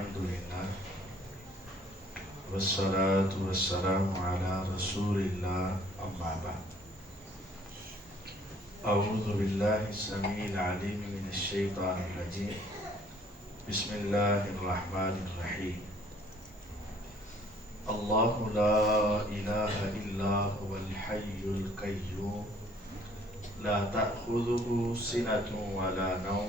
Alhamdulillah wassalatu wassalamu ala rasulillah amma ba'd. A'udhu billahi samil alim minash shaitanir rajim. Bismillahir rahmanir rahim. Allahu la ilaha illa huwal hayyul qayyum la ta'khudhuhu sinatun wa la nawm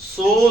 100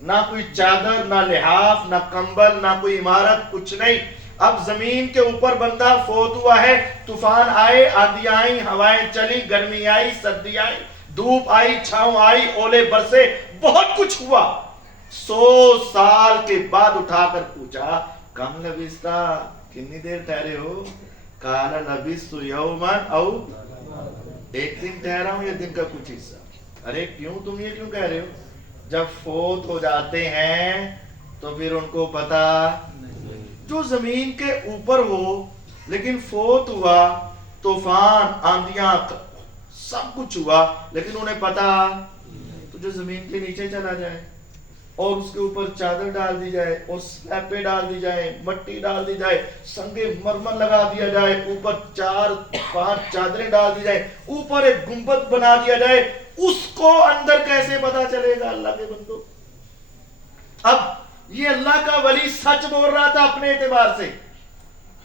نہ کوئی چادر، نہ لحاف، نہ کمبل، نہ کوئی عمارت، کچھ نہیں. اب زمین کے اوپر بندہ فوت ہوا ہے، طوفان آئے، آندھی آئی، ہوائیں چلی، گرمی آئی، سردی آئی، دھوپ آئی، چھاؤں آئی، اولے برسے، بہت کچھ ہوا. 100 سال کے بعد اٹھا کر پوچھا کم لبثتا، کتنی دیر ٹھہرے ہو؟ قال لبثت یوما او، ایک دن ٹھہرا ہوں یا دن کا کچھ حصہ. ارے کیوں تم یہ کیوں کہہ رہے ہو؟ جب فوت ہو جاتے ہیں تو پھر ان کو پتا. جو زمین کے اوپر ہو لیکن فوت ہوا، طوفان، آندیاں، سب کچھ ہوا لیکن انہیں پتا. تو جو زمین کے نیچے چلا جائے اور اس کے اوپر چادر ڈال دی جائے اور سلیپیں ڈال دی جائے، مٹی ڈال دی جائے، سنگ مرمر لگا دیا جائے، اوپر 4-5 چادریں ڈال دی جائے، اوپر ایک گنبد بنا دیا جائے، اس کو اندر کیسے پتا چلے گا؟ اللہ کے بندو، اب یہ اللہ کا ولی سچ بول رہا تھا اپنے اعتبار سے،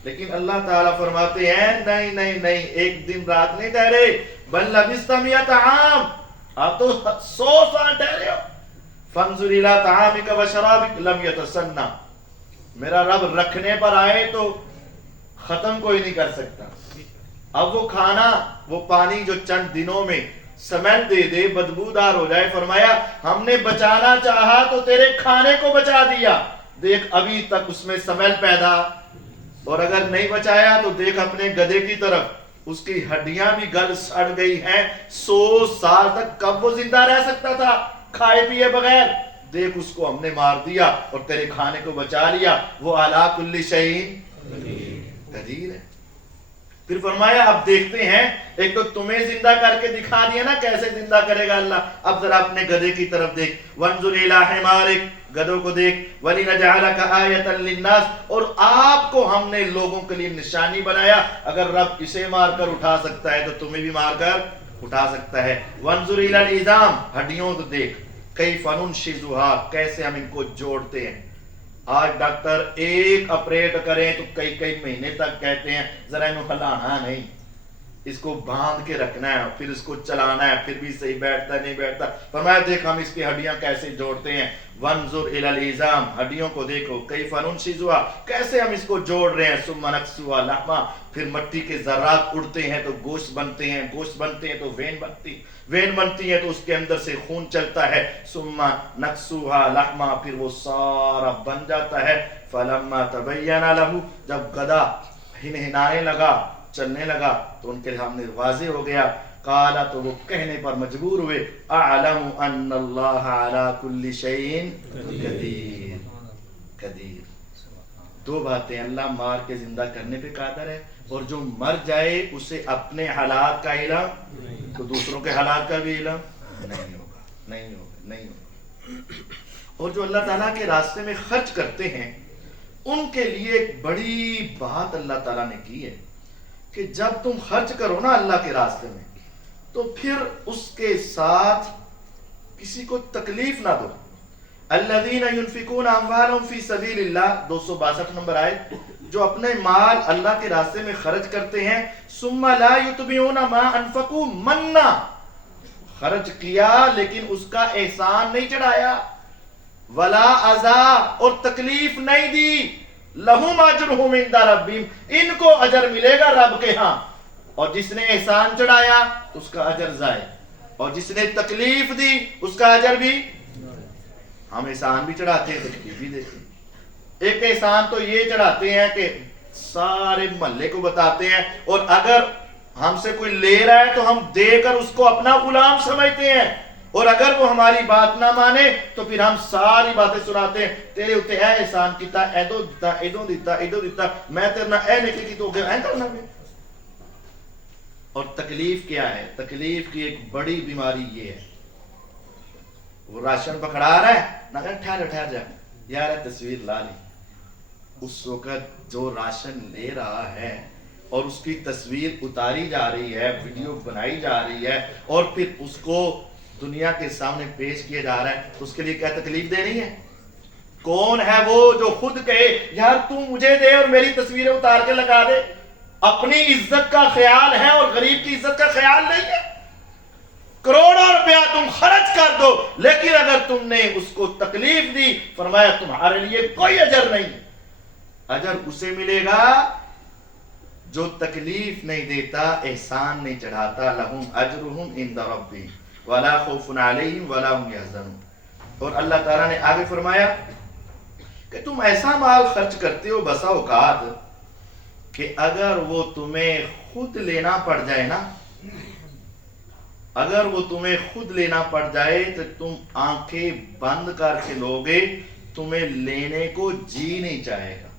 لیکن اللہ تعالیٰ فرماتے ہیں نہیں نہیں نہیں، ایک دن رات نہیں ٹھہرے، بل لبثت 100 عام، آپ تو 100 سال ٹھہرے ہو. فانظر الى طعامك وشرابك لم يتسنى، میرا رب رکھنے پر آئے تو ختم کوئی نہیں کر سکتا. اب وہ کھانا، وہ پانی جو چند دنوں میں سمیل دے دے، بدبودار ہو جائے، فرمایا ہم نے بچانا چاہا تو تیرے کھانے کو بچا دیا، دیکھ ابھی تک اس میں سمیل پیدا، اور اگر نہیں بچایا تو دیکھ اپنے گدھے کی طرف، اس کی ہڈیاں بھی گل سڑ گئی ہیں. 100 سال تک کب وہ زندہ رہ سکتا تھا کھائے پیے بغیر؟ دیکھ اس کو ہم نے مار دیا اور تیرے کھانے کو بچا لیا. وہ علی کل شیء قدیر ہے. پھر فرمایا اب دیکھتے ہیں، ایک تو تمہیں زندہ کر کے دکھا دیا نا کیسے زندہ کرے گا اللہ، اب ذرا اپنے گدھے کی طرف دیکھ. وانظر الی حمارک، گدھوں کو دیکھ. وَلِنَجْعَلَكَ آیَةً لِلنَّاسِ، اور آپ کو ہم نے لوگوں کے لیے نشانی بنایا. اگر رب اسے مار کر اٹھا سکتا ہے تو تمہیں بھی مار کر اٹھا سکتا ہے. وانظر الی العظام، ہڈیوں کو دیکھ. کیف ننشزها، کیسے ہم ان کو جوڑتے ہیں. آج ڈاکٹر ایک آپریٹ کریں تو کئی مہینے تک کہتے ہیں ذرا انہوں ہلانا نہیں، اس کو باندھ کے رکھنا ہے، پھر اس کو چلانا ہے، پھر بھی صحیح بیٹھتا نہیں بیٹھتا. فرمایا دیکھ ہم اس کی ہڈیاں کیسے جوڑتے ہیں. وانظر الی العظام، ہڈیوں کو دیکھو. کیف ننشزها، کیسے ہم اس کو جوڑ رہے ہیں. ثم نکسوها لحما، پھر مٹی کے ذرات اڑتے ہیں تو گوشت بنتے ہیں، گوشت بنتے ہیں تو وین بنتی ہے تو اس کے اندر سے خون چلتا ہے. ثم نکسوها لحما، پھر وہ سارا بن جاتا ہے. فلما تبین له، جب گدھا ہنہنانے لگا، چلنے لگا تو ان کے سامنے واضح ہو گیا. قال، تو وہ کہنے پر مجبور ہوئے، اعلم ان اللہ علی کل شیء قدیر. دو باتیں، اللہ مار کے زندہ کرنے پہ قادر ہے، اور جو مر جائے اسے اپنے حالات کا علم تو دوسروں کے حالات کا بھی علم نہیں ہوگا. اور جو اللہ تعالیٰ کے راستے میں خرچ کرتے ہیں ان کے لیے ایک بڑی بات اللہ تعالیٰ نے کی ہے کہ جب تم خرچ کرو نا اللہ کے راستے میں تو پھر اس کے ساتھ کسی کو تکلیف نہ دو. الذین ينفقون اموالهم فی سبیل اللہ، 262 نمبر آیت، جو اپنے مال اللہ کے راستے میں خرچ کرتے ہیں. ثم لا یتبعون ما انفقوا منا، خرچ کیا لیکن اس کا احسان نہیں چڑھایا، ولا اذا، اور تکلیف نہیں دی. لہم اجرہم عند ربہم، ان کو اجر ملے گا رب کے ہاں. اور جس نے احسان چڑھایا اس کا اجر ضائع، اور جس نے تکلیف دی اس کا اجر بھی. ہم احسان بھی چڑھاتے ہیں، تکلیف بھی دیتے ہیں. ایک احسان تو یہ چڑھاتے ہیں کہ سارے محلے کو بتاتے ہیں، اور اگر ہم سے کوئی لے رہا ہے تو ہم دے کر اس کو اپنا غلام سمجھتے ہیں، اور اگر وہ ہماری بات نہ مانے تو پھر ہم ساری باتیں سناتے ہیں. تیرے اتنے اے احسان کیتا، ایدو دیتا، ایدو دیتا، ایدو دیتا، میں تیرنا اے نیکی کی تو اے کرنا میں. اور تکلیف کیا ہے؟ تکلیف کی ایک بڑی بیماری یہ ہے، وہ راشن پکڑا رہا ہے نہ کہ ٹھہر جا یار تصویر لا لی. اس وقت جو راشن لے رہا ہے اور اس کی تصویر اتاری جا رہی ہے، ویڈیو بنائی جا رہی ہے، اور پھر اس کو دنیا کے سامنے پیش کیا جا رہا ہے، تو اس کے لیے کیا تکلیف دینی ہے؟ کون ہے وہ جو خود کہے یار تو مجھے دے اور میری تصویریں اتار کے لگا دے؟ اپنی عزت کا خیال ہے اور غریب کی عزت کا خیال نہیں ہے. کروڑوں روپیہ تم خرچ کر دو، لیکن اگر تم نے اس کو تکلیف دی، فرمایا تمہارے لیے کوئی اجر نہیں، اجر اسے ملے گا جو تکلیف نہیں دیتا، احسان نہیں چڑھاتا، لہم اجرہم عند ربہم ولا خوف علیہم ولا هم یحزنون۔ اور اللہ تعالیٰ نے آگے فرمایا کہ تم ایسا مال خرچ کرتے ہو بسا اوقات کہ اگر وہ تمہیں خود لینا پڑ جائے نا، اگر وہ تمہیں خود لینا پڑ جائے تو تم آنکھیں بند کر کے لوگے، تمہیں لینے کو جی نہیں چاہے گا۔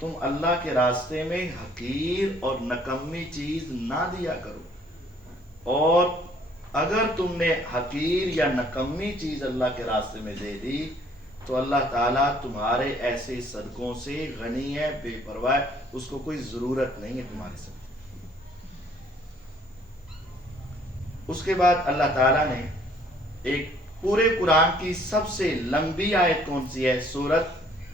تم اللہ کے راستے میں حقیر اور نکمی چیز نہ دیا کرو، اور اگر تم نے حقیر یا نکمی چیز اللہ کے راستے میں دے دی تو اللہ تعالیٰ تمہارے ایسے صدقوں سے غنی ہے، بے پرواہ ہے، اس کو کوئی ضرورت نہیں ہے تمہارے سے۔ اس کے بعد اللہ تعالیٰ نے ایک پورے قرآن کی سب سے لمبی آیت کون سی ہے؟ سورۃ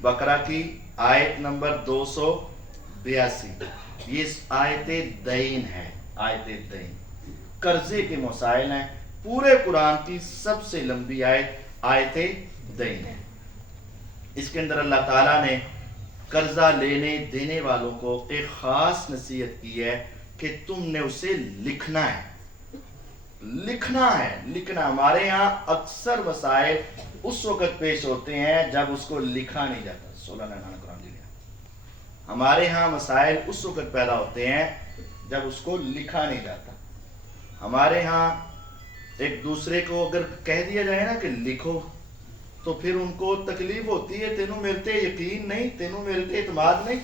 بقرہ کی آیت نمبر 282، یہ آیت دین ہے، آیت دین، قرضے کے مسائل ہیں، پورے قرآن کی سب سے لمبی آیت آیت دین ہے۔ اس کے اندر اللہ تعالیٰ نے قرضہ لینے دینے والوں کو ایک خاص نصیحت کی ہے کہ تم نے اسے لکھنا ہے، لکھنا ہے، لکھنا۔ ہمارے ہاں اکثر مسائل اس وقت پیش ہوتے ہیں جب اس کو لکھا نہیں جاتا۔ 16 قرآن لیا، ہمارے ہاں مسائل اس وقت پیدا ہوتے ہیں جب اس کو لکھا نہیں جاتا۔ ہمارے ہاں ایک دوسرے کو اگر کہہ دیا جائے نا کہ لکھو تو پھر ان کو تکلیف ہوتی ہے، تینوں میرے تے یقین نہیں، تینوں میرے تے اعتماد نہیں،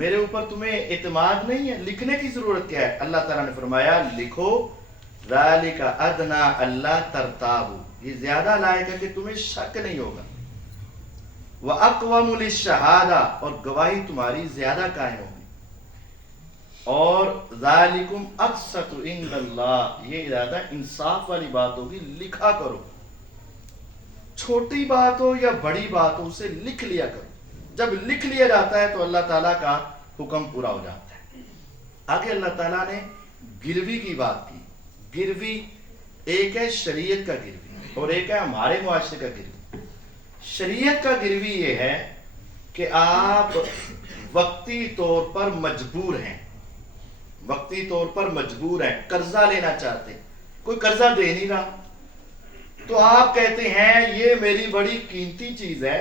میرے اوپر تمہیں اعتماد نہیں ہے، لکھنے کی ضرورت کیا ہے؟ اللہ تعالیٰ نے فرمایا لکھو، ذالک ادنی اللہ ترتابوا، یہ زیادہ لائق ہے کہ تمہیں شک نہیں ہوگا، وَأَقْوَمُ لِلشَّهَادَةِ، اور گواہی تمہاری زیادہ قائم ہوگی، اور ذالکم اقسط عند اللہ، یہ زیادہ انصاف والی بات ہوگی، لکھا کرو، چھوٹی بات ہو یا بڑی بات ہو اسے لکھ لیا کرو۔ جب لکھ لیا جاتا ہے تو اللہ تعالیٰ کا حکم پورا ہو جاتا ہے۔ آگے اللہ تعالیٰ نے گروی کی بات کی۔ گروی ایک ہے شریعت کا گروی اور ایک ہے ہمارے معاشرے کا گروی۔ شریعت کا گروی یہ ہے کہ آپ وقتی طور پر مجبور ہیں، وقتی طور پر مجبور ہیں، قرضہ لینا چاہتے ہیں، کوئی قرضہ دے نہیں رہا تو آپ کہتے ہیں یہ میری بڑی قیمتی چیز ہے،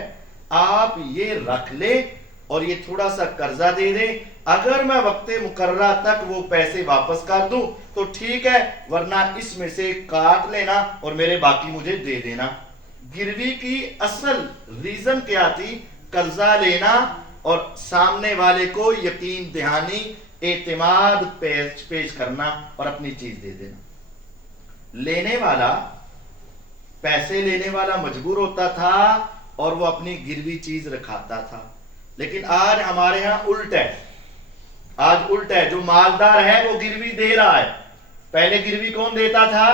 آپ یہ رکھ لیں اور یہ تھوڑا سا قرضہ دے دیں، اگر میں وقت مقررہ تک وہ پیسے واپس کر دوں تو ٹھیک ہے، ورنہ اس میں سے کاٹ لینا اور میرے باقی مجھے دے دینا۔ گروی کی اصل ریزن کیا تھی؟ قرضہ لینا اور سامنے والے کو یقین دہانی، اعتماد پیش کرنا اور اپنی چیز دے دینا۔ لینے والا، پیسے لینے والا مجبور ہوتا تھا اور وہ اپنی گروی چیز رکھاتا تھا، لیکن آج ہمارے ہاں الٹ ہے، آج الٹ ہے، جو مالدار ہے وہ گروی دے رہا ہے۔ پہلے گروی کون دیتا تھا؟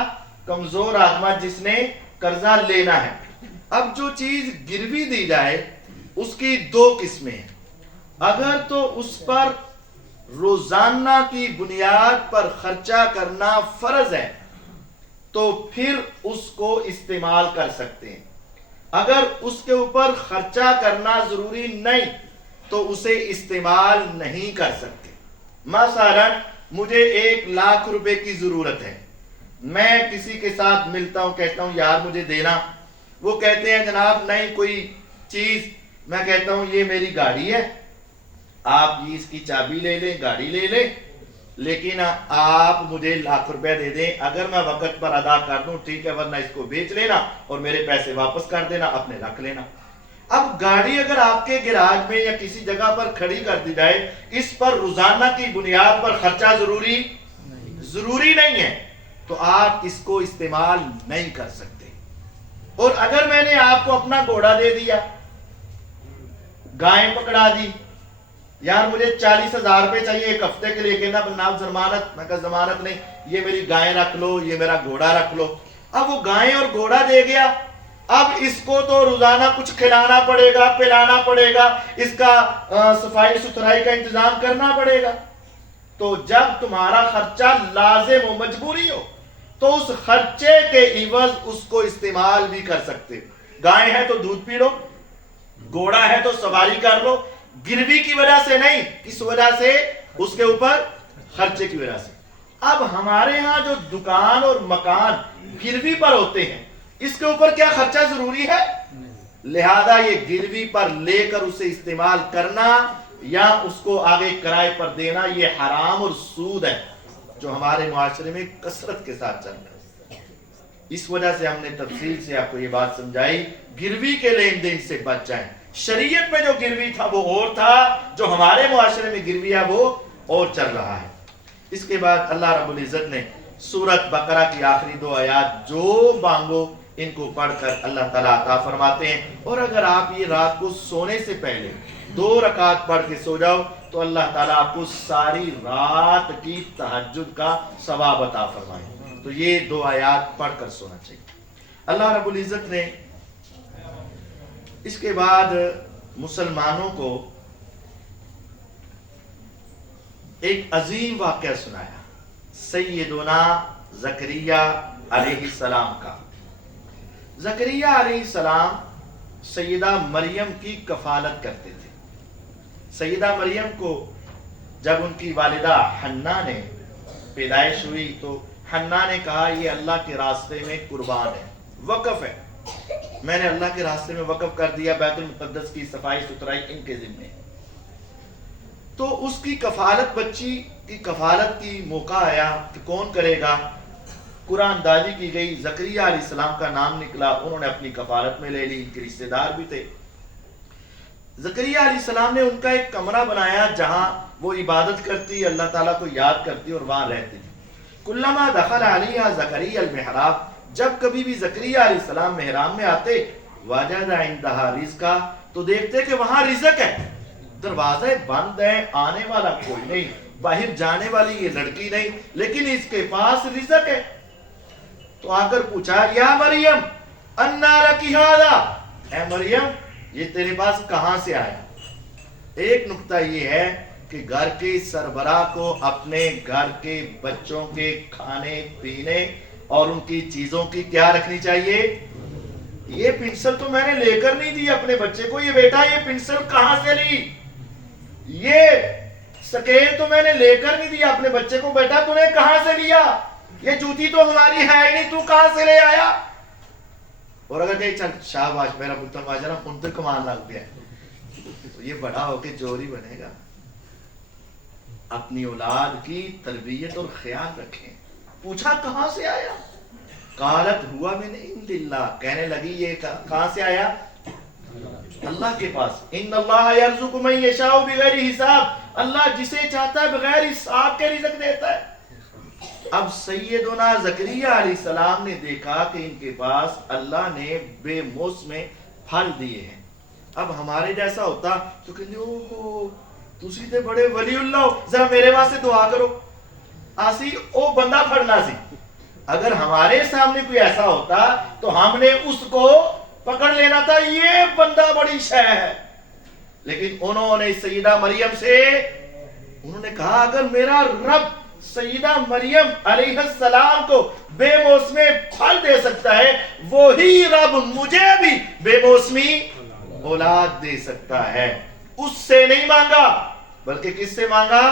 کمزور آدمی جس نے قرضہ لینا ہے۔ اب جو چیز گروی دی جائے اس کی دو قسمیں ہیں، اگر تو اس پر روزانہ کی بنیاد پر خرچہ کرنا فرض ہے تو پھر اس کو استعمال کر سکتے ہیں، اگر اس کے اوپر خرچہ کرنا ضروری نہیں تو اسے استعمال نہیں کر سکتے۔ مثلا مجھے 1,00,000 روپے کی ضرورت ہے، میں کسی کے ساتھ ملتا ہوں، کہتا ہوں یار مجھے دینا، وہ کہتے ہیں جناب نہیں کوئی چیز، میں کہتا ہوں یہ میری گاڑی ہے، آپ یہ اس کی چابی لے لیں، گاڑی لے لیں، لیکن آپ مجھے 1,00,000 روپے دے دیں، اگر میں وقت پر ادا کر دوں ٹھیک ہے، ورنہ اس کو بیچ لینا اور میرے پیسے واپس کر دینا، اپنے رکھ لینا۔ اب گاڑی اگر آپ کے گراج میں یا کسی جگہ پر کھڑی کر دی جائے، اس پر روزانہ کی بنیاد پر خرچہ ضروری نہیں ہے تو آپ اس کو استعمال نہیں کر سکتے۔ اور اگر میں نے آپ کو اپنا گھوڑا دے دیا، گائیں پکڑا دی، یار مجھے 40,000 روپے چاہیے ایک ہفتے کے لیے، کہنا بناب ضمانت، میں کہا ضمانت نہیں، یہ میری گائیں رکھ لو، یہ میرا گھوڑا رکھ لو۔ اب وہ گائیں اور گھوڑا دے گیا، اب اس کو تو روزانہ کچھ کھلانا پڑے گا، پلانا پڑے گا، اس کا صفائی ستھرائی کا انتظام کرنا پڑے گا۔ تو جب تمہارا خرچہ لازم و مجبوری ہو تو اس خرچے کے عوض اس کو استعمال بھی کر سکتے. گائے ہے تو دودھ پی لو, گھوڑا ہے تو سواری کر لو, گروی کی وجہ سے نہیں, کس وجہ سے؟ اس کے اوپر خرچے کی وجہ سے. اب ہمارے ہاں جو دکان اور مکان گروی پر ہوتے ہیں, اس کے اوپر کیا خرچہ ضروری ہے؟ لہذا یہ گروی پر لے کر اسے استعمال کرنا یا اس کو آگے کرائے پر دینا یہ حرام اور سود ہے جو ہمارے معاشرے میں کثرت کے ساتھ چل رہا ہے. اس وجہ سے ہم نے تفصیل سے آپ کو یہ بات سمجھائی, گروی کے لین دین سے بچ جائیں. شریعت میں جو گروی تھا وہ اور تھا, جو ہمارے معاشرے میں گروی ہے وہ اور چل رہا ہے. اس کے بعد اللہ رب العزت نے سورۃ بقرہ کی آخری 2 آیات جو مانگو ان کو پڑھ کر اللہ تعالیٰ عطا فرماتے ہیں. اور اگر آپ یہ رات کو سونے سے پہلے 2 رکعت پڑھ کے سو جاؤ تو اللہ تعالیٰ آپ کو ساری رات کی تہجد کا ثواب عطا فرمائے. تو یہ 2 آیات پڑھ کر سونا چاہیے. اللہ رب العزت نے اس کے بعد مسلمانوں کو ایک عظیم واقعہ سنایا, سیدنا زکریا علیہ السلام کا. زکریا علیہ السلام سیدہ مریم کی کفالت کرتے تھے. سیدہ مریم کو جب ان کی والدہ حنا نے پیدائش ہوئی تو حنا نے کہا یہ اللہ کے راستے میں قربان ہے, وقف ہے, میں نے اللہ کے راستے میں وقف کر دیا, بیت المقدس کی صفائی ستھرائی ان کے ذمے. تو اس کی کفالت, بچی کی کفالت کی موقع آیا کہ کون کرے گا. قرآن دادی کی گئی, زکریا علیہ السلام کا نام نکلا, انہوں نے اپنی کفالت میں لے لی. ان کے رشتہ دار بھی تھے. زکریا علیہ السلام نے ان کا ایک کمرہ بنایا جہاں وہ عبادت کرتی, اللہ تعالیٰ کو یاد کرتی اور وہاں رہتی تھی. کلما دخل علیہ زکریا المحراب, جب کبھی بھی زکریا علیہ السلام محراب میں آتے, وجد عندها رزقا, تو دیکھتے کہ وہاں رزق ہے. دروازے بند ہیں, آنے والا کوئی نہیں, باہر جانے والی یہ لڑکی نہیں, لیکن اس کے پاس رزق ہے. تو آ کر پوچھا یا مریم انا لکی ھذا, اے مریم یہ تیرے پاس کہاں سے آیا. ایک نقطہ یہ ہے کہ گھر کے سربراہ کو اپنے گھر کے بچوں کے کھانے پینے اور ان کی چیزوں کی کیا رکھنی چاہیے. یہ پنسل تو میں نے لے کر نہیں دی اپنے بچے کو, یہ بیٹا یہ پنسل کہاں سے لی, یہ سکیل تو میں نے لے کر نہیں دیا اپنے بچے کو, بیٹا تو نے کہاں سے لیا, یہ جوتی تو ہماری ہے ہی نہیں, تو کہاں سے لے آیا. اور اگر کہیں چل شاباش میرا پتر ماجرا ان پہ کمال لگ گیا, تو یہ بڑا ہو کے چور ہی بنے گا. اپنی اولاد کی تربیت اور خیال رکھیں. پوچھا کہاں سے آیا, قالت ہوا من عند اللہ, کہنے لگی یہ کہاں سے آیا, اللہ کے پاس. ان اللہ یرزق من یشاء بغیر حساب, اللہ جسے چاہتا ہے بغیر حساب کے رزق دیتا ہے. اب سیدنا زکریا علیہ السلام نے دیکھا کہ ان کے پاس اللہ نے بے موسم پھل دیے ہیں. اب ہمارے جیسا ہوتا تو کہتے اوہ تسی تے بڑے ولی اللہ ہو, ذرا میرے واسطے دعا کرو. آسی او بندہ پھڑنا سی. اگر ہمارے سامنے کوئی ایسا ہوتا تو ہم نے اس کو پکڑ لینا تھا, یہ بندہ بڑی شے ہے. لیکن انہوں نے سیدہ مریم سے انہوں نے کہا اگر میرا رب سیدہ مریم علیہ السلام کو بے موسمی پھل دے سکتا ہے, وہی رب مجھے بھی بے موسمی اولاد دے سکتا ہے. اس سے نہیں مانگا بلکہ کس سے مانگا.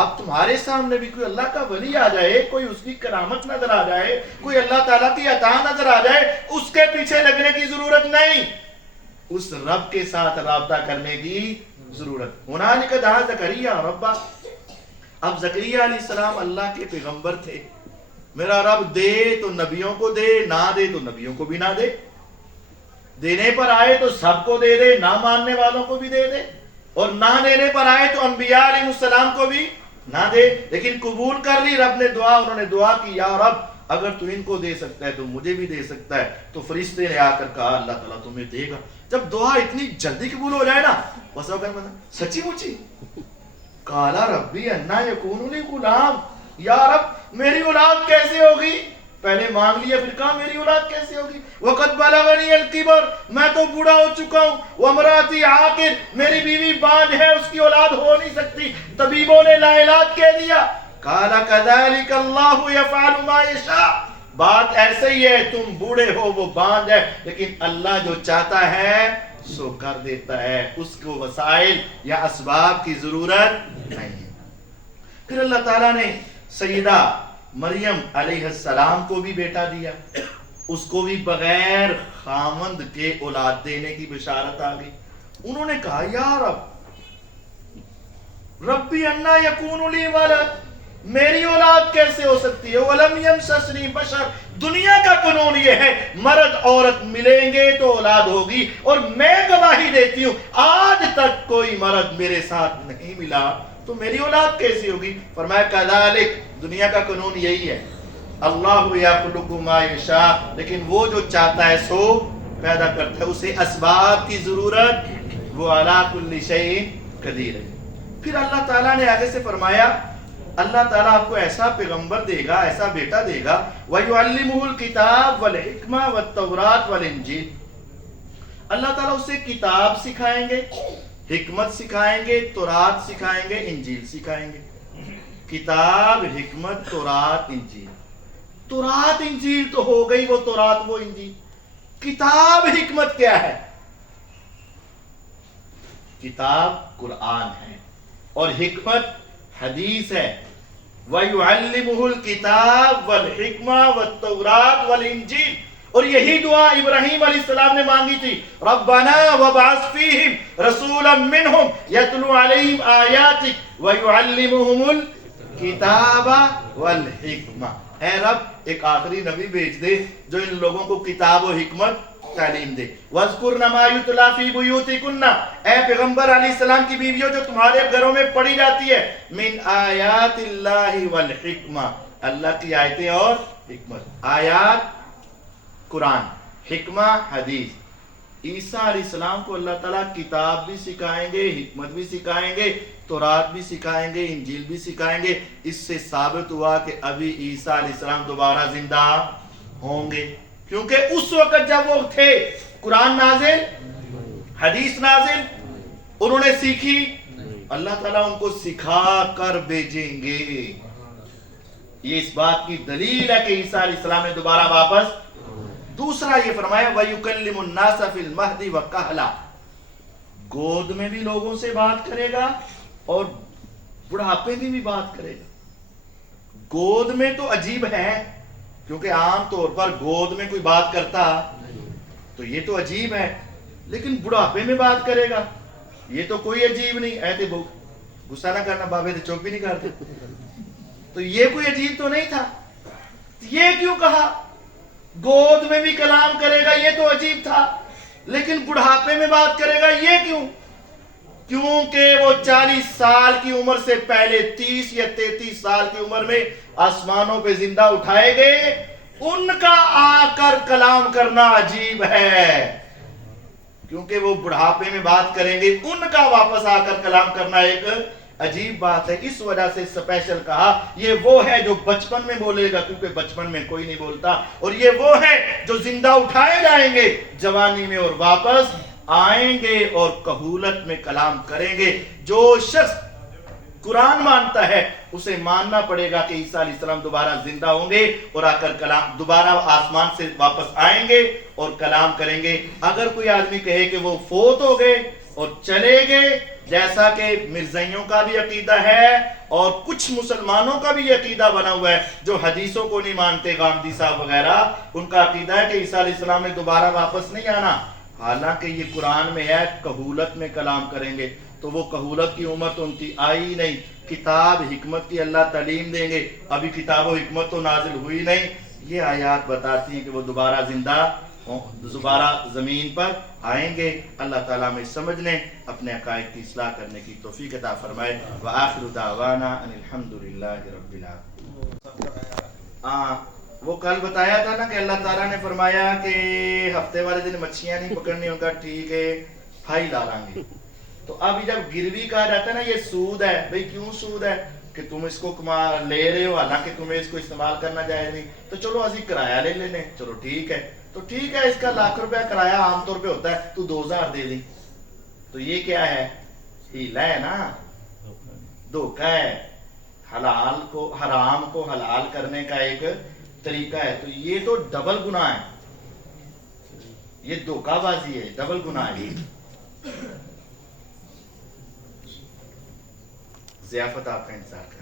آپ تمہارے سامنے بھی کوئی اللہ کا ولی آ جائے, کوئی اس کی کرامت نظر آ جائے, کوئی اللہ تعالیٰ کی عطا نظر آ جائے, اس کے پیچھے لگنے کی ضرورت نہیں, اس رب کے ساتھ رابطہ کرنے کی ضرورت. ہنالک دعا زکریا ربا. اب زکریا علیہ السلام اللہ کے پیغمبر تھے. میرا رب دے تو نبیوں کو دے, نہ دے تو نبیوں کو بھی نہ دے. دینے پر آئے تو سب کو دے دے, نہ ماننے والوں کو بھی دے دے, اور نہ دینے پر آئے تو انبیاء علیہ السلام کو بھی نہ دے. لیکن قبول کر لی رب نے دعا. انہوں نے دعا کی یا رب اگر تو ان کو دے سکتا ہے تو مجھے بھی دے سکتا ہے. تو فرشتے نے آ کر کہا اللہ تعالیٰ تمہیں دے گا. جب دعا اتنی جلدی قبول ہو جائے نا, بس سچی مچی قال ربی انا یکون لی غلام, یا رب میری اولاد کیسے ہوگی, پہلے مانگ لیا پھر کہا میری اولاد کیسے ہوگی؟ وقت بلغنی الکبر، میں تو بوڑھا ہو چکا ہوں، وامراتی عاقر، میری بیوی باندھ ہے، اس کی اولاد ہو نہیں سکتی۔ طبیبوں نے لا علاج کہہ دیا۔ قال كذلك اللہ يفعل ما يشاء، بات ایسے ہی ہے، تم بوڑھے ہو، وہ باندھ ہے، لیکن اللہ جو چاہتا ہے سو کر دیتا ہے، اس کو وسائل یا اسباب کی ضرورت نہیں ہے۔ پھر اللہ تعالیٰ نے سیدہ مریم علیہ السلام کو بھی بیٹا دیا، اس کو بھی بغیر خامند کے اولاد دینے کی بشارت آ گئی۔ انہوں نے کہا یا ربی انا یکون لی ولد، میری اولاد کیسے ہو سکتی ہے؟ ولم یمسسنی بشر، دنیا کا قانون یہ ہے مرد عورت ملیں گے تو اولاد ہوگی، اور میں گواہی دیتی ہوں آج تک کوئی مرد میرے ساتھ نہیں ملا، تو میری اولاد کیسی ہوگی؟ فرمایا کذالک، دنیا کا قانون یہی ہے، اللہ یخلق ما یشاء، لیکن وہ جو چاہتا ہے سو پیدا کرتا ہے، اسے اسباب کی ضرورت، وہ علی کل شیء قدیر ہے۔ پھر اللہ تعالیٰ نے آگے سے فرمایا اللہ تعالیٰ آپ کو ایسا پیغمبر دے گا، ایسا بیٹا دے گا، وَيُعَلِّمُهُ الْكِتَابَ وَالْحِكْمَةَ وَالتَّوْرَاةَ وَالْإِنْجِيلَ، اللہ تعالیٰ اسے کتاب سکھائیں گے، حکمت سکھائیں گے، تورات سکھائیں گے، انجیل سکھائیں گے۔ کتاب، حکمت، تورات، انجیل۔ تورات انجیل تو ہو گئی، وہ تورات وہ انجیل۔ کتاب حکمت کیا ہے؟ کتاب قرآن ہے اور حکمت حدیث ہے۔ وَيُعَلِّمُهُ الْكِتَابَ وَالْحِكْمَةَ وَالتَّوْرَاةَ وَالْإِنْجِيلَ، اور یہی دعا ابراہیم علیہ السلام نے مانگی تھی، ربنا وابعث فیہم رسولا منہم یتلو علیہم آیاتک ویعلمہم الکتاب والحکمہ، اے رب ایک آخری نبی بھیج دے جو ان لوگوں کو کتاب و حکمت تعلیم دے۔ وَاذْكُرْنَ مَا يُتْلَى فِي بُيُوتِكُنَّ، اے پیغمبر علیہ السلام کی بیویوں جو تمہارے گھروں میں پڑھی جاتی ہے، من آیات اللہ والحکمہ، اللہ کی آیتیں اور حکمت۔ آیات قرآن، حکمہ حدیث۔ عیسیٰ علیہ السلام کو اللہ تعالیٰ کتاب بھی سکھائیں گے، حکمت بھی سکھائیں گے، تورات بھی سکھائیں گے، انجیل بھی سکھائیں گے۔ اس سے ثابت ہوا کہ ابھی عیسیٰ علیہ السلام دوبارہ زندہ ہوں گے، کیونکہ اس وقت جب وہ تھے قرآن نازل، حدیث نازل، انہوں نے سیکھی، اللہ تعالیٰ ان کو سکھا کر بھیجیں گے۔ یہ اس بات کی دلیل ہے کہ عیسیٰ علیہ السلام نے دوبارہ واپس۔ دوسرا یہ فرمایا وَيُكَلِّمُ النَّاسَ فِي الْمَهْدِ وَكَهْلًا، گود میں بھی لوگوں سے بات کرے گا اور بڑھاپے میں بھی بات کرے گا۔ گود میں تو عجیب ہے، کیونکہ عام طور پر گود میں کوئی بات کرتا تو یہ تو عجیب ہے، لیکن بڑھاپے میں بات کرے گا یہ تو کوئی عجیب نہیں۔ ایتے غصہ نہ کرنا، بابے تو چوپ بھی نہیں کرتے، تو یہ کوئی عجیب تو نہیں تھا۔ یہ کیوں کہا گود میں بھی کلام کرے گا؟ یہ تو عجیب تھا، لیکن بڑھاپے میں بات کرے گا یہ کیوں؟ کیونکہ وہ 40 سال کی عمر سے پہلے 30 یا 33 سال کی عمر میں آسمانوں پہ زندہ اٹھائے گئے، ان کا آ کر کلام کرنا عجیب ہے، کیونکہ وہ بڑھاپے میں بات کریں گے، ان کا واپس آ کر کلام کرنا ایک عجیب بات ہے۔ اس وجہ سے اسپیشل کہا یہ وہ ہے جو بچپن میں بولے گا، کیونکہ بچپن میں کوئی نہیں بولتا، اور یہ وہ ہے جو زندہ اٹھائے جائیں گے جوانی میں اور واپس آئیں گے اور کہولت میں کلام کریں گے۔ جو شخص قرآن مانتا ہے اسے ماننا پڑے گا کہ عیسیٰ علیہ السلام دوبارہ زندہ ہوں گے اور آ کر کلام دوبارہ آسمان سے واپس آئیں گے اور کلام کریں گے۔ اگر کوئی آدمی کہے کہ وہ فوت ہو گئے اور چلے گئے، جیسا کہ مرزائیوں کا بھی عقیدہ ہے اور کچھ مسلمانوں کا بھی عقیدہ بنا ہوا ہے جو حدیثوں کو نہیں مانتے، غامدی صاحب وغیرہ، ان کا عقیدہ ہے کہ عیسیٰ علیہ السلام نے دوبارہ واپس نہیں آنا، حالانکہ یہ قرآن میں ہے کہولت میں کلام کریں گے، تو وہ کہولت کی عمر تو ان کی آئی نہیں، کتاب حکمت کی اللہ تعلیم دیں گے، ابھی کتاب و حکمت تو نازل ہوئی نہیں۔ یہ آیات بتاتی ہیں کہ وہ دوبارہ زندہ دوبارہ زمین پر آئیں گے۔ اللہ تعالیٰ میں سمجھنے، اپنے عقائد کی اصلاح کرنے کی توفیق عطا فرمائے۔ وآخر دعوانا ان الحمدللہ رب العالمین۔ وہ کل بتایا تھا نا کہ اللہ تعالیٰ نے فرمایا کہ ہفتے والے دن مچھیاں نہیں پکڑنی، ان کا ٹھیک ہے پھائی ڈالیں گے۔ تو اب جب گروی کہا جاتا ہے نا یہ سود ہے، بھئی کیوں سود ہے؟ کہ تم اس کو لے رہے ہو حالانکہ تمہیں اس کو استعمال کرنا جائز نہیں، تو چلو اسی کرایہ لے لینے، چلو ٹھیک ہے، تو ٹھیک ہے اس کا ₹1,00,000 کرایہ عام طور پہ ہوتا ہے، تو 2,000 دے دی، تو یہ کیا ہے؟ ہیلا ہے نا، دھوکہ ہے، حلال کو حرام کو حلال کرنے کا ایک طریقہ ہے، تو یہ تو ڈبل گناہ ہے، یہ دھوکہ بازی ہے، ڈبل گناہ ہے۔ ضیافت آپ کا انتظار کر